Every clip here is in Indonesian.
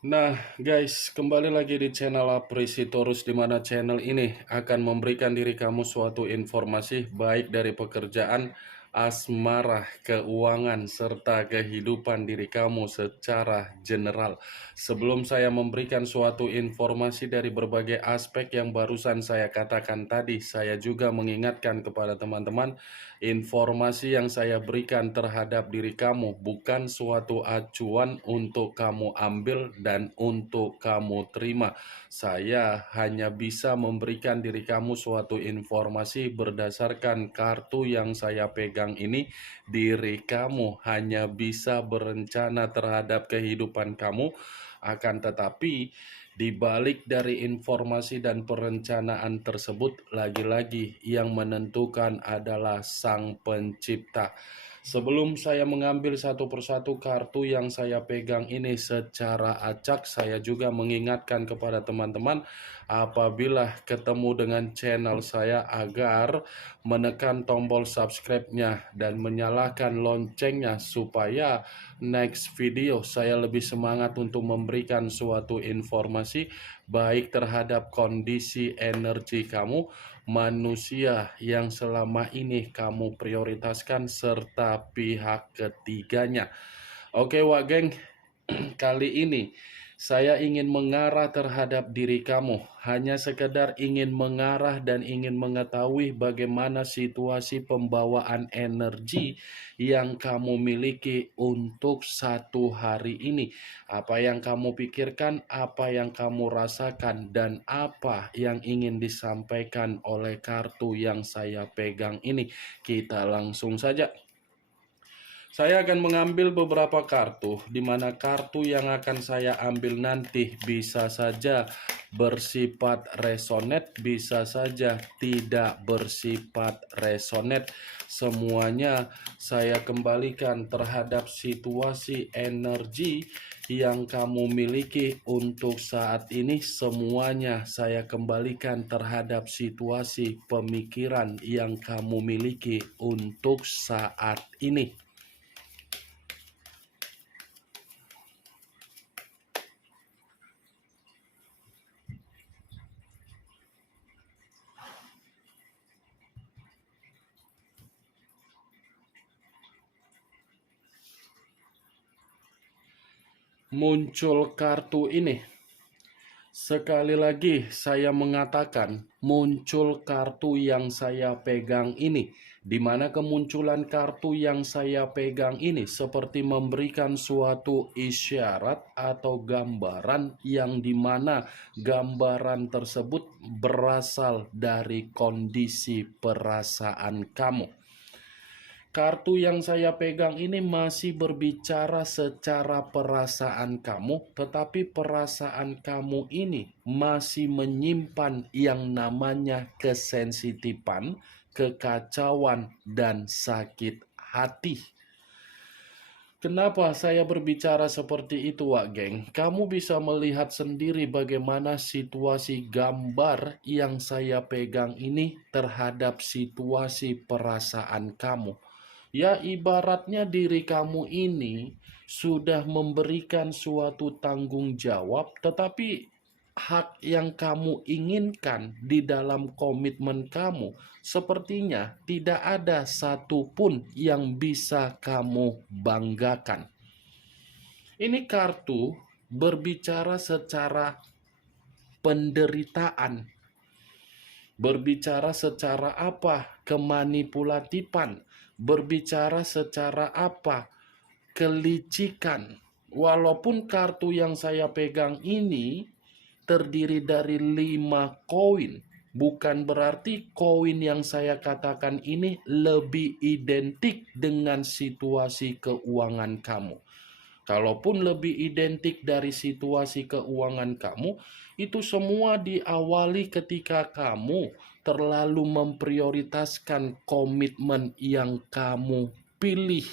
Nah, guys, kembali lagi di channel Aprisitorus, di mana channel ini akan memberikan diri kamu suatu informasi baik dari pekerjaan, asmara, keuangan, serta kehidupan diri kamu secara general. Sebelum saya memberikan suatu informasi dari berbagai aspek yang barusan saya katakan tadi, saya juga mengingatkan kepada teman-teman, informasi yang saya berikan terhadap diri kamu bukan suatu acuan untuk kamu ambil dan untuk kamu terima. Saya hanya bisa memberikan diri kamu suatu informasi berdasarkan kartu yang saya pegang ini. Diri kamu hanya bisa berencana terhadap kehidupan kamu, akan tetapi di balik dari informasi dan perencanaan tersebut, lagi-lagi yang menentukan adalah Sang Pencipta. Sebelum saya mengambil satu persatu kartu yang saya pegang ini secara acak, saya juga mengingatkan kepada teman-teman apabila ketemu dengan channel saya agar menekan tombol subscribe-nya dan menyalakan loncengnya supaya next video saya lebih semangat untuk memberikan suatu informasi baik terhadap kondisi energi kamu, manusia yang selama ini kamu prioritaskan, serta pihak ketiganya. Oke, Wak Geng, kali ini saya ingin mengarah terhadap diri kamu, hanya sekedar ingin mengarah dan ingin mengetahui bagaimana situasi pembawaan energi yang kamu miliki untuk satu hari ini. Apa yang kamu pikirkan, apa yang kamu rasakan, dan apa yang ingin disampaikan oleh kartu yang saya pegang ini. Kita langsung saja. Saya akan mengambil beberapa kartu, di mana kartu yang akan saya ambil nanti bisa saja bersifat resonate, bisa saja tidak bersifat resonate. Semuanya saya kembalikan terhadap situasi energi yang kamu miliki untuk saat ini. Semuanya saya kembalikan terhadap situasi pemikiran yang kamu miliki untuk saat ini. Muncul kartu ini. Sekali lagi saya mengatakan, muncul kartu yang saya pegang ini, di mana kemunculan kartu yang saya pegang ini seperti memberikan suatu isyarat atau gambaran yang dimana gambaran tersebut berasal dari kondisi perasaan kamu. Kartu yang saya pegang ini masih berbicara secara perasaan kamu, tetapi perasaan kamu ini masih menyimpan yang namanya kesensitifan, kekacauan, dan sakit hati. Kenapa saya berbicara seperti itu, Wak Geng? Kamu bisa melihat sendiri bagaimana situasi gambar yang saya pegang ini terhadap situasi perasaan kamu. Ya, ibaratnya diri kamu ini sudah memberikan suatu tanggung jawab, tetapi hak yang kamu inginkan di dalam komitmen kamu sepertinya tidak ada satupun yang bisa kamu banggakan. Ini kartu berbicara secara penderitaan, berbicara secara apa? Kemanipulatifan, berbicara secara apa? Kelicikan. Walaupun kartu yang saya pegang ini terdiri dari 5 koin, bukan berarti koin yang saya katakan ini lebih identik dengan situasi keuangan kamu. Kalaupun lebih identik dari situasi keuangan kamu, itu semua diawali ketika kamu terlalu memprioritaskan komitmen yang kamu pilih.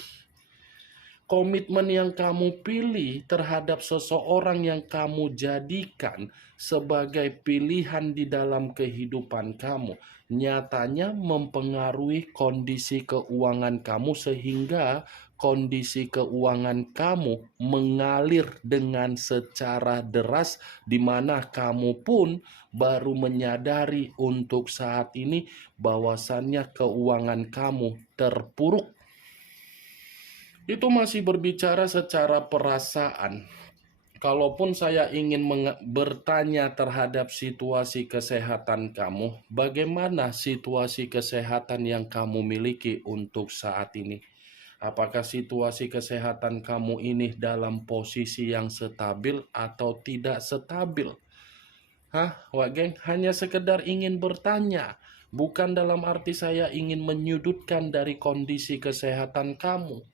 Komitmen yang kamu pilih terhadap seseorang yang kamu jadikan sebagai pilihan di dalam kehidupan kamu, nyatanya mempengaruhi kondisi keuangan kamu sehingga kondisi keuangan kamu mengalir dengan secara deras, di mana kamu pun baru menyadari untuk saat ini bahwasannya keuangan kamu terpuruk. Itu masih berbicara secara perasaan. Kalaupun saya ingin bertanya terhadap situasi kesehatan kamu, bagaimana situasi kesehatan yang kamu miliki untuk saat ini? Apakah situasi kesehatan kamu ini dalam posisi yang stabil atau tidak stabil? Wak geng, hanya sekedar ingin bertanya. Bukan dalam arti saya ingin menyudutkan dari kondisi kesehatan kamu.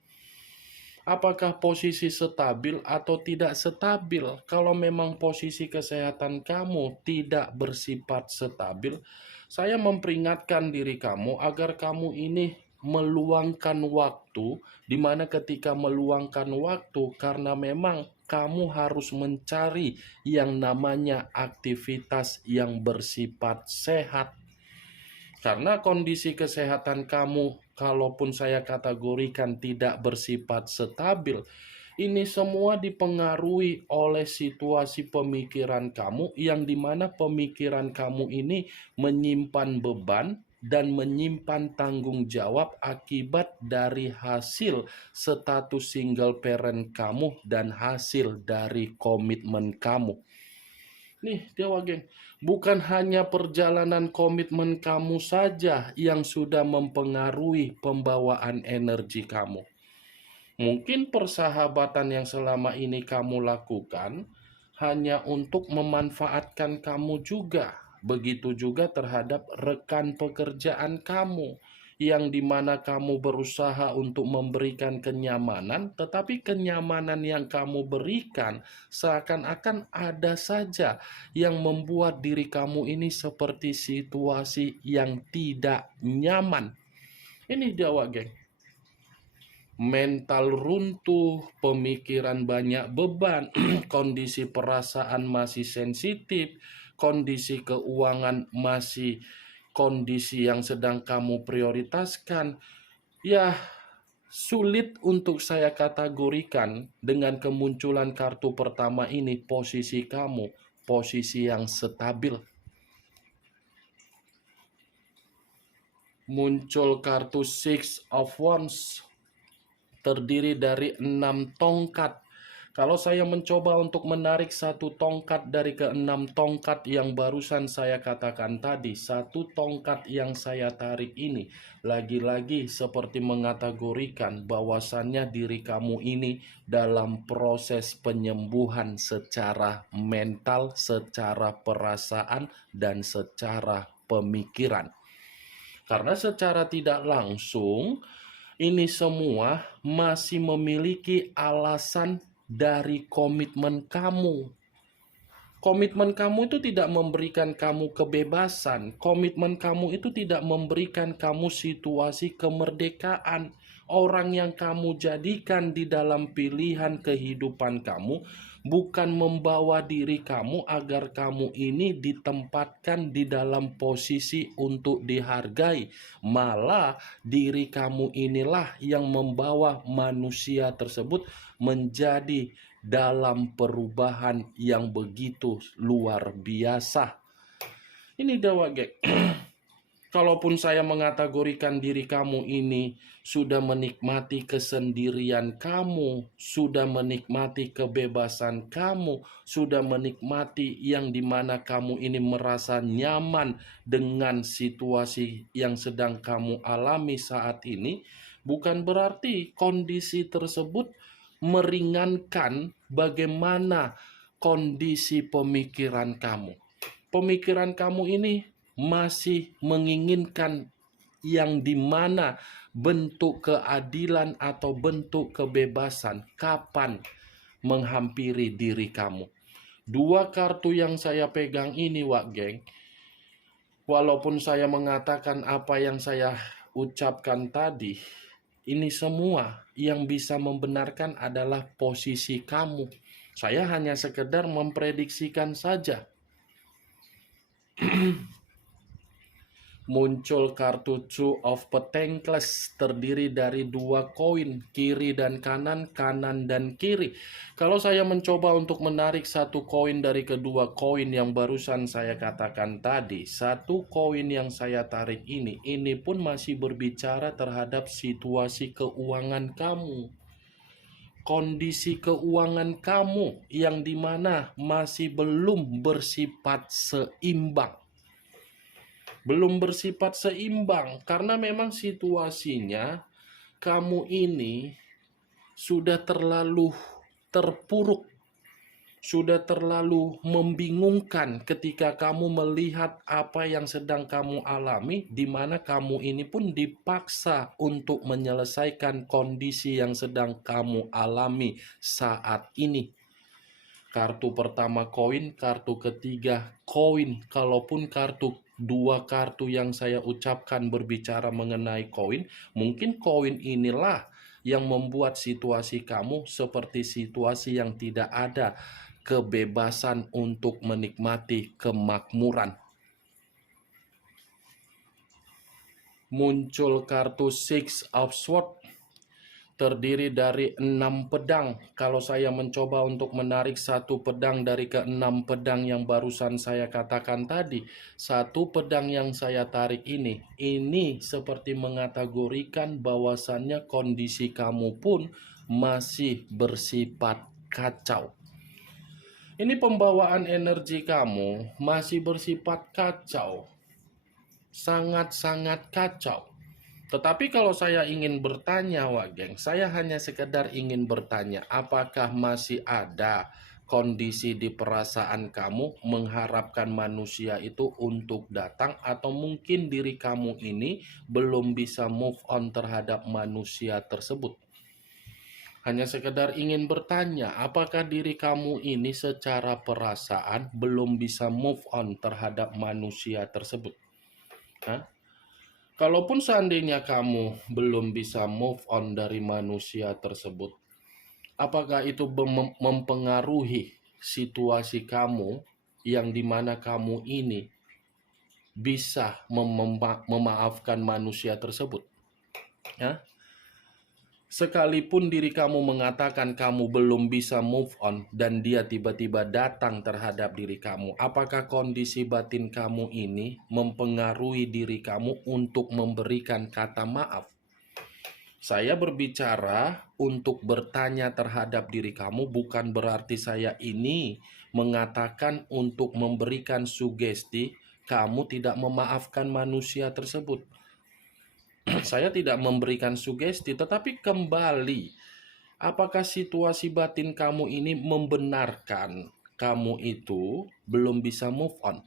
Apakah posisi stabil atau tidak stabil? Kalau memang posisi kesehatan kamu tidak bersifat stabil, saya memperingatkan diri kamu agar kamu ini meluangkan waktu, di mana ketika meluangkan waktu, karena memang kamu harus mencari yang namanya aktivitas yang bersifat sehat. Karena kondisi kesehatan kamu, kalaupun saya kategorikan tidak bersifat stabil, ini semua dipengaruhi oleh situasi pemikiran kamu, yang dimana pemikiran kamu ini menyimpan beban dan menyimpan tanggung jawab akibat dari hasil status single parent kamu dan hasil dari komitmen kamu. Nih, Dewa Geng, bukan hanya perjalanan komitmen kamu saja yang sudah mempengaruhi pembawaan energi kamu. Mungkin persahabatan yang selama ini kamu lakukan hanya untuk memanfaatkan kamu juga. Begitu juga terhadap rekan pekerjaan kamu, yang dimana kamu berusaha untuk memberikan kenyamanan, tetapi kenyamanan yang kamu berikan seakan-akan ada saja yang membuat diri kamu ini seperti situasi yang tidak nyaman. Ini dia, Wak Geng. Mental runtuh, pemikiran banyak beban, kondisi perasaan masih sensitif, kondisi keuangan masih kondisi yang sedang kamu prioritaskan. Ya, sulit untuk saya kategorikan dengan kemunculan kartu pertama ini posisi kamu, posisi yang stabil. Muncul kartu Six of Wands, terdiri dari 6 tongkat. Kalau saya mencoba untuk menarik satu tongkat dari ke-6 tongkat yang barusan saya katakan tadi, satu tongkat yang saya tarik ini lagi-lagi seperti mengategorikan bahwasannya diri kamu ini dalam proses penyembuhan secara mental, secara perasaan, dan secara pemikiran. Karena secara tidak langsung ini semua masih memiliki alasan dari komitmen kamu. Komitmen kamu itu tidak memberikan kamu kebebasan. Komitmen kamu itu tidak memberikan kamu situasi kemerdekaan. Orang yang kamu jadikan di dalam pilihan kehidupan kamu bukan membawa diri kamu agar kamu ini ditempatkan di dalam posisi untuk dihargai. Malah diri kamu inilah yang membawa manusia tersebut menjadi dalam perubahan yang begitu luar biasa. Ini Dewa Gek. Kalaupun saya mengategorikan diri kamu ini sudah menikmati kesendirian kamu, sudah menikmati kebebasan kamu, sudah menikmati yang dimana kamu ini merasa nyaman dengan situasi yang sedang kamu alami saat ini, bukan berarti kondisi tersebut meringankan bagaimana kondisi pemikiran kamu. Pemikiran kamu ini masih menginginkan yang dimana bentuk keadilan atau bentuk kebebasan kapan menghampiri diri kamu. Dua kartu yang saya pegang ini, Wak Geng, walaupun saya mengatakan apa yang saya ucapkan tadi, Ini semua yang bisa membenarkan adalah posisi kamu. Saya hanya sekedar memprediksikan saja. Muncul kartu Two of Pentacles terdiri dari dua koin, kiri dan kanan, kanan dan kiri. Kalau saya mencoba untuk menarik satu koin dari kedua koin yang barusan saya katakan tadi, satu koin yang saya tarik ini pun masih berbicara terhadap situasi keuangan kamu. Kondisi keuangan kamu yang dimana masih belum bersifat seimbang. Belum bersifat seimbang karena memang situasinya kamu ini sudah terlalu terpuruk, sudah terlalu membingungkan ketika kamu melihat apa yang sedang kamu alami, di mana kamu ini pun dipaksa untuk menyelesaikan kondisi yang sedang kamu alami saat ini. Kartu pertama koin, kartu ketiga koin. Kalaupun dua kartu yang saya ucapkan berbicara mengenai koin, mungkin koin inilah yang membuat situasi kamu seperti situasi yang tidak ada kebebasan untuk menikmati kemakmuran. Muncul kartu Six of Swords terdiri dari 6 pedang. Kalau saya mencoba untuk menarik satu pedang dari ke-6 pedang yang barusan saya katakan tadi, satu pedang yang saya tarik ini seperti mengategorikan bahwasannya kondisi kamu pun masih bersifat kacau. Ini pembawaan energi kamu masih bersifat kacau. Sangat-sangat kacau. Tetapi kalau saya ingin bertanya, Wageng, saya hanya sekedar ingin bertanya, apakah masih ada kondisi di perasaan kamu mengharapkan manusia itu untuk datang, atau mungkin diri kamu ini belum bisa move on terhadap manusia tersebut? Hanya sekedar ingin bertanya, apakah diri kamu ini secara perasaan belum bisa move on terhadap manusia tersebut? Hah? Kalaupun seandainya kamu belum bisa move on dari manusia tersebut, apakah itu mempengaruhi situasi kamu yang dimana kamu ini bisa memaafkan manusia tersebut? Ya? Sekalipun diri kamu mengatakan kamu belum bisa move on dan dia tiba-tiba datang terhadap diri kamu, apakah kondisi batin kamu ini mempengaruhi diri kamu untuk memberikan kata maaf? Saya berbicara untuk bertanya terhadap diri kamu, bukan berarti saya ini mengatakan untuk memberikan sugesti kamu tidak memaafkan manusia tersebut. Saya tidak memberikan sugesti, tetapi kembali, apakah situasi batin kamu ini membenarkan kamu itu belum bisa move on?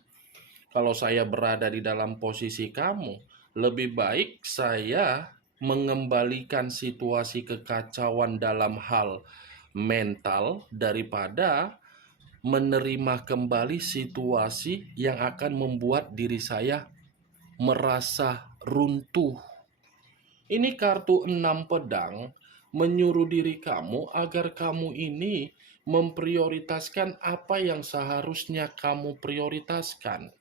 Kalau saya berada di dalam posisi kamu, lebih baik saya mengembalikan situasi kekacauan dalam hal mental daripada menerima kembali situasi yang akan membuat diri saya merasa runtuh. Ini kartu 6 pedang menyuruh diri kamu agar kamu ini memprioritaskan apa yang seharusnya kamu prioritaskan.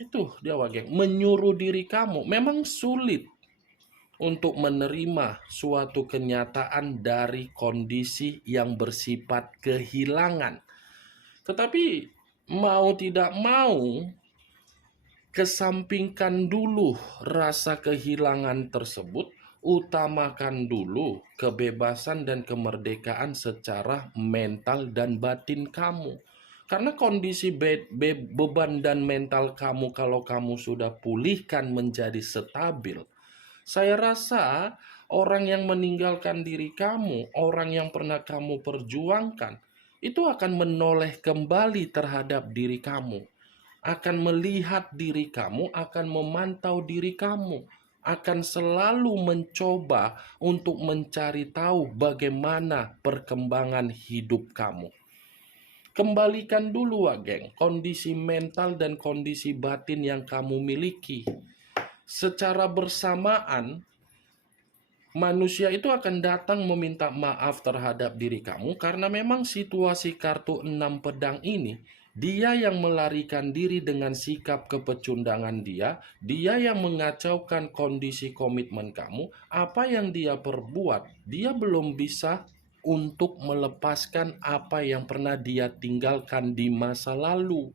Itu dia, Wageng, menyuruh diri kamu. Memang sulit untuk menerima suatu kenyataan dari kondisi yang bersifat kehilangan. Tetapi mau tidak mau, kesampingkan dulu rasa kehilangan tersebut, utamakan dulu kebebasan dan kemerdekaan secara mental dan batin kamu. Karena kondisi beban dan mental kamu, kalau kamu sudah pulihkan menjadi stabil, saya rasa orang yang meninggalkan diri kamu, orang yang pernah kamu perjuangkan, itu akan menoleh kembali terhadap diri kamu, akan melihat diri kamu, akan memantau diri kamu, akan selalu mencoba untuk mencari tahu bagaimana perkembangan hidup kamu. Kembalikan dulu, Wageng, kondisi mental dan kondisi batin yang kamu miliki. Secara bersamaan, Manusia itu akan datang meminta maaf terhadap diri kamu karena memang situasi kartu 6 pedang ini, dia yang melarikan diri dengan sikap kepecundangan dia yang mengacaukan kondisi komitmen kamu, apa yang dia perbuat, dia belum bisa untuk melepaskan apa yang pernah dia tinggalkan di masa lalu.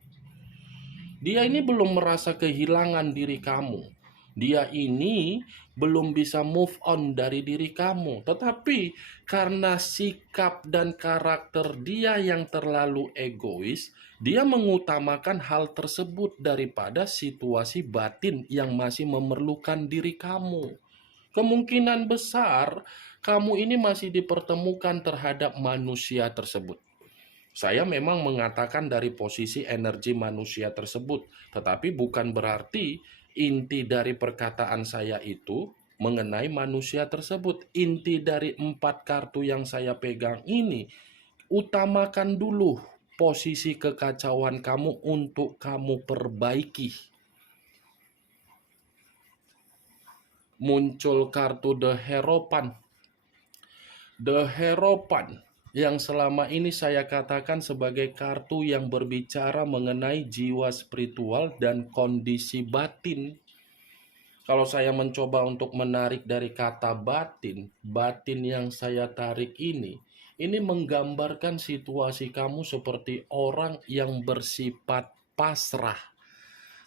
Dia ini belum merasa kehilangan diri kamu. Dia ini belum bisa move on dari diri kamu. Tetapi karena sikap dan karakter dia yang terlalu egois, dia mengutamakan hal tersebut daripada situasi batin yang masih memerlukan diri kamu. Kemungkinan besar kamu ini masih dipertemukan terhadap manusia tersebut. Saya memang mengatakan dari posisi energi manusia tersebut, tetapi bukan berarti inti dari perkataan saya itu mengenai manusia tersebut. Inti dari 4 kartu yang saya pegang ini, utamakan dulu posisi kekacauan kamu untuk kamu perbaiki. Muncul kartu The Hierophant. The Hierophant yang selama ini saya katakan sebagai kartu yang berbicara mengenai jiwa spiritual dan kondisi batin. Kalau saya mencoba untuk menarik dari kata batin, batin yang saya tarik ini menggambarkan situasi kamu seperti orang yang bersifat pasrah,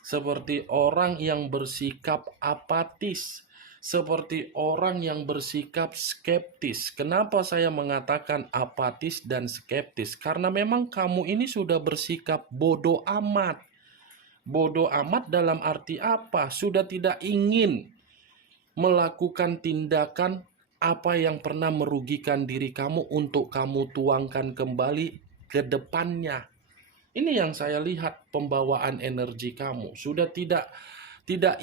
seperti orang yang bersikap apatis, seperti orang yang bersikap skeptis. Kenapa saya mengatakan apatis dan skeptis? Karena memang kamu ini sudah bersikap bodoh amat. Bodoh amat dalam arti apa? Sudah tidak ingin melakukan tindakan apa yang pernah merugikan diri kamu untuk kamu tuangkan kembali ke depannya. Ini yang saya lihat pembawaan energi kamu. Sudah tidak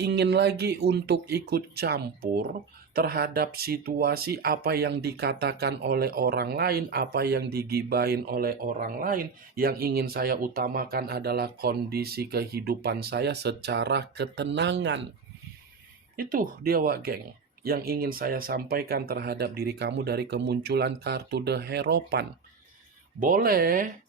ingin lagi untuk ikut campur terhadap situasi apa yang dikatakan oleh orang lain, apa yang digibahin oleh orang lain. Yang ingin saya utamakan adalah kondisi kehidupan saya secara ketenangan. Itu dia Wak Geng yang ingin saya sampaikan terhadap diri kamu dari kemunculan kartu The Hierophant. Boleh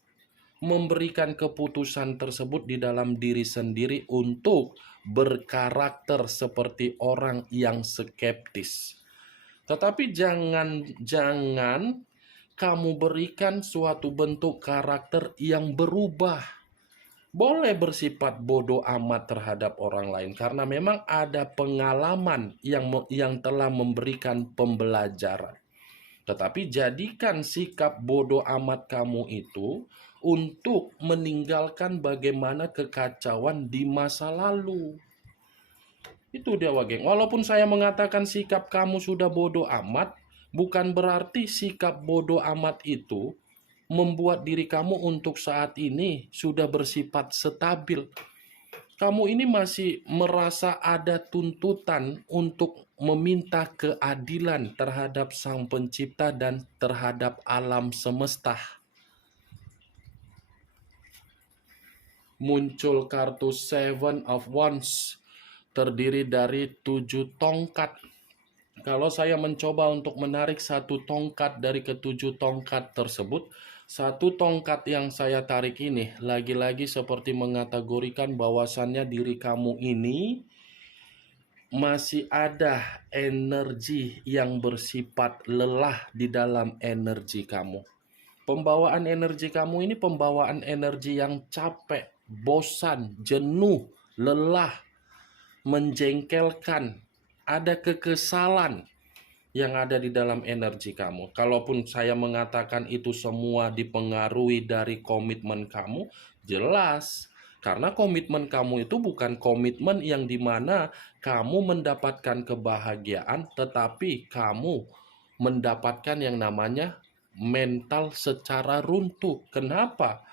memberikan keputusan tersebut di dalam diri sendiri untuk berkarakter seperti orang yang skeptis. Tetapi jangan kamu berikan suatu bentuk karakter yang berubah. Boleh bersifat bodoh amat terhadap orang lain karena memang ada pengalaman yang telah memberikan pembelajaran. Tetapi jadikan sikap bodoh amat kamu itu untuk meninggalkan bagaimana kekacauan di masa lalu. Itu dia Wageng. Walaupun saya mengatakan sikap kamu sudah bodoh amat, bukan berarti sikap bodoh amat itu membuat diri kamu untuk saat ini sudah bersifat stabil. Kamu ini masih merasa ada tuntutan untuk meminta keadilan terhadap Sang Pencipta dan terhadap alam semesta. Muncul kartu Seven of Wands, terdiri dari 7 tongkat. Kalau saya mencoba untuk menarik 1 tongkat dari ke-7 tongkat tersebut, 1 tongkat yang saya tarik ini lagi-lagi seperti mengategorikan bahwasannya diri kamu ini masih ada energi yang bersifat lelah di dalam energi kamu. Pembawaan energi kamu ini pembawaan energi yang capek, bosan, jenuh, lelah, menjengkelkan, ada kekesalan yang ada di dalam energi kamu. Kalaupun saya mengatakan itu semua dipengaruhi dari komitmen kamu, jelas. Karena komitmen kamu itu bukan komitmen yang dimana kamu mendapatkan kebahagiaan, tetapi kamu mendapatkan yang namanya mental secara runtuh. Kenapa?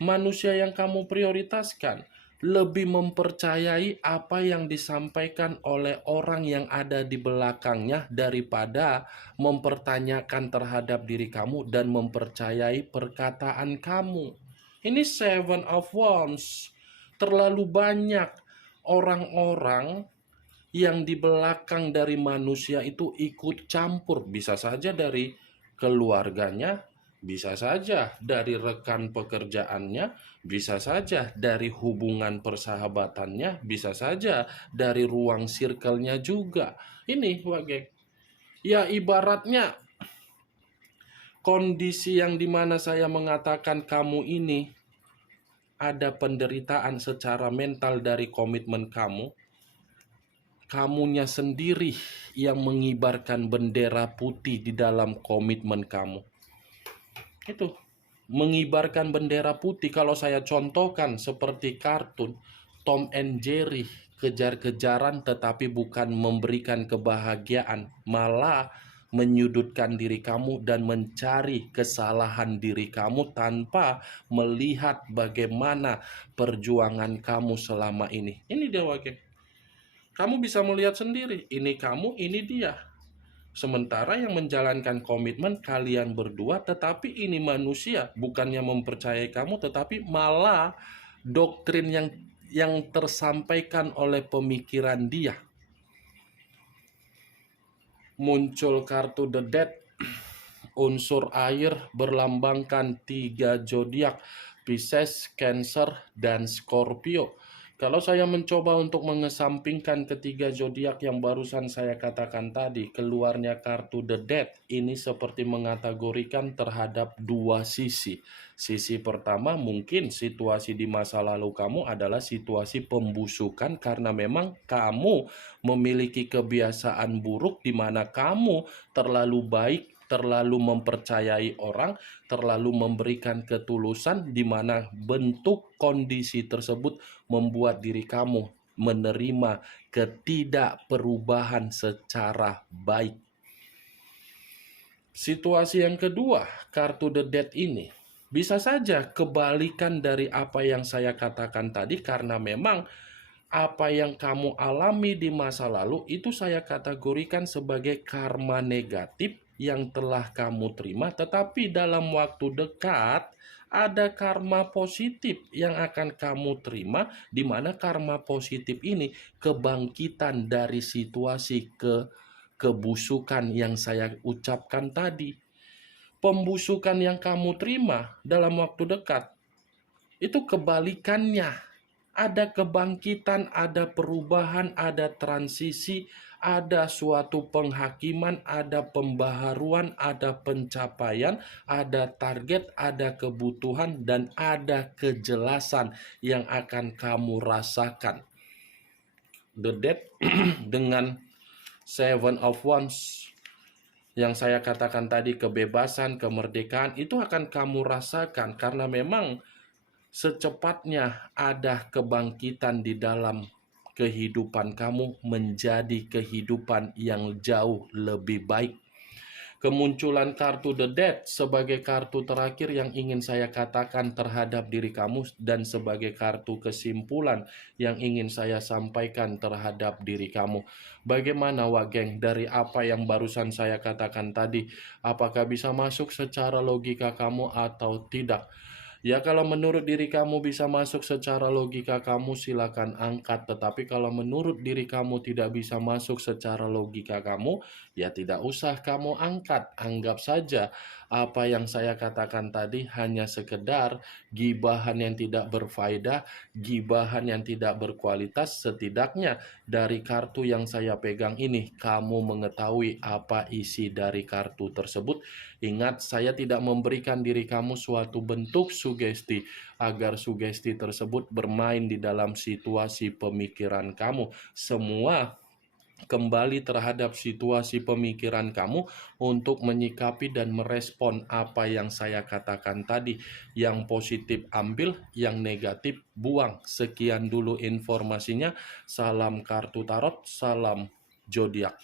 Manusia yang kamu prioritaskan lebih mempercayai apa yang disampaikan oleh orang yang ada di belakangnya daripada mempertanyakan terhadap diri kamu dan mempercayai perkataan kamu. Ini Seven of Wands. Terlalu banyak orang-orang yang di belakang dari manusia itu ikut campur. Bisa saja dari keluarganya, bisa saja dari rekan pekerjaannya, bisa saja dari hubungan persahabatannya, bisa saja dari ruang circle-nya juga. Ini Wage. Ya ibaratnya kondisi yang dimana saya mengatakan kamu ini ada penderitaan secara mental dari komitmen kamu, kamunya sendiri yang mengibarkan bendera putih di dalam komitmen kamu. Itu, mengibarkan bendera putih kalau saya contohkan seperti kartun Tom and Jerry, kejar-kejaran tetapi bukan memberikan kebahagiaan, malah menyudutkan diri kamu dan mencari kesalahan diri kamu tanpa melihat bagaimana perjuangan kamu selama ini. Ini dia Wage. Kamu bisa melihat sendiri, ini kamu, ini dia. Sementara yang menjalankan komitmen kalian berdua, tetapi ini manusia, bukannya mempercayai kamu, tetapi malah doktrin yang tersampaikan oleh pemikiran dia. Muncul kartu The Death, unsur air berlambangkan 3 zodiak, Pisces, Cancer, dan Scorpio. Kalau saya mencoba untuk mengesampingkan ketiga zodiak yang barusan saya katakan tadi, keluarnya kartu The Death ini seperti mengategorikan terhadap dua sisi. Sisi pertama, mungkin situasi di masa lalu kamu adalah situasi pembusukan karena memang kamu memiliki kebiasaan buruk di mana kamu terlalu baik, terlalu mempercayai orang, terlalu memberikan ketulusan, di mana bentuk kondisi tersebut membuat diri kamu menerima ketidakperubahan secara baik. Situasi yang kedua, kartu The Death ini bisa saja kebalikan dari apa yang saya katakan tadi, karena memang apa yang kamu alami di masa lalu itu saya kategorikan sebagai karma negatif yang telah kamu terima, tetapi dalam waktu dekat ada karma positif yang akan kamu terima, di mana karma positif ini kebangkitan dari situasi kebusukan yang saya ucapkan tadi. Pembusukan yang kamu terima dalam waktu dekat itu kebalikannya. Ada kebangkitan, ada perubahan, ada transisi, ada suatu penghakiman, ada pembaharuan, ada pencapaian, ada target, ada kebutuhan, dan ada kejelasan yang akan kamu rasakan. The Death dengan Seven of Wands yang saya katakan tadi, kebebasan, kemerdekaan, itu akan kamu rasakan karena memang secepatnya ada kebangkitan di dalam kehidupan kamu menjadi kehidupan yang jauh lebih baik. Kemunculan kartu The Death sebagai kartu terakhir yang ingin saya katakan terhadap diri kamu dan sebagai kartu kesimpulan yang ingin saya sampaikan terhadap diri kamu. Bagaimana Wageng dari apa yang barusan saya katakan tadi? Apakah bisa masuk secara logika kamu atau tidak? Ya kalau menurut diri kamu bisa masuk secara logika kamu silakan angkat. Tetapi kalau menurut diri kamu tidak bisa masuk secara logika kamu, ya tidak usah kamu angkat. Anggap saja apa yang saya katakan tadi hanya sekedar gibahan yang tidak berfaedah, gibahan yang tidak berkualitas. Setidaknya dari kartu yang saya pegang ini, kamu mengetahui apa isi dari kartu tersebut. Ingat, saya tidak memberikan diri kamu suatu bentuk sugesti agar sugesti tersebut bermain di dalam situasi pemikiran kamu. Semua kembali terhadap situasi pemikiran kamu untuk menyikapi dan merespon apa yang saya katakan tadi. Yang positif ambil, yang negatif buang. Sekian dulu informasinya. Salam kartu tarot, salam zodiak.